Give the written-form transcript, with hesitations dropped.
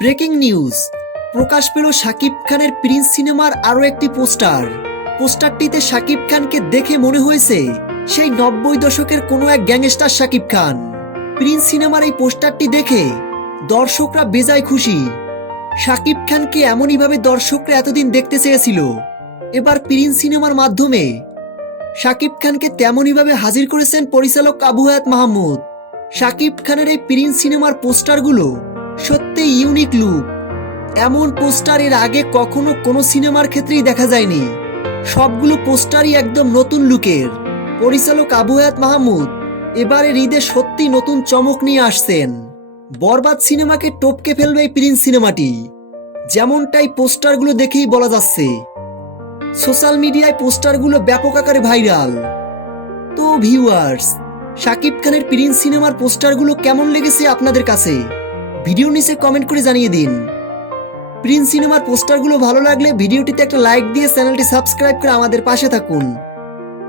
Breaking news প্রকাশ পেল শাকিব খানের Prince সিনেমার আরও একটি পোস্টারটিতে শাকিব খানকে দেখে মনে হয়েছে সেই 90 দশকের কোনো এক গ্যাংস্টার শাকিব খান। প্রিন্স সিনেমার এই পোস্টারটি দেখে দর্শকরা বেজায় খুশি। শাকিব খানকে এমনইভাবে দর্শকরা এতদিন দেখতে চেয়েছিল, এবার প্রিন্স সিনেমার মাধ্যমে শাকিব খানকে তেমনইভাবে হাজির করেছেন পরিচালক আবু হায়াত মাহমুদ। শাকিব খানের এই প্রিন্স সিনেমার পোস্টারগুলো সত্যি ইউনিক লুক। এমন পোস্টার এর আগে কখনো কোনো সিনেমার ক্ষেত্রেই দেখা যায়নি। সবগুলো পোস্টারই একদম নতুন লুকের। পরিচালক আবু হায়াত মাহমুদ এবারের ঈদে সত্যি নতুন চমক নিয়ে আসছেন। বরবাদ সিনেমাকে টপকে ফেলবে এই প্রিন্স সিনেমাটি, যেমনটাই পোস্টারগুলো দেখেই বলা যাচ্ছে। সোশ্যাল মিডিয়ায় পোস্টারগুলো ব্যাপক আকারে ভাইরাল। তো ভিউয়ার্স, শাকিব খানের প্রিন্স সিনেমার পোস্টারগুলো কেমন লেগেছে আপনাদের কাছে? ভিডিও নিচে কমেন্ট করে জানিয়ে দিন। প্রিন্স সিনেমার পোস্টারগুলো ভালো লাগলে ভিডিওটিতে একটা লাইক দিয়ে চ্যানেলটি সাবস্ক্রাইব করে আমাদের পাশে থাকুন।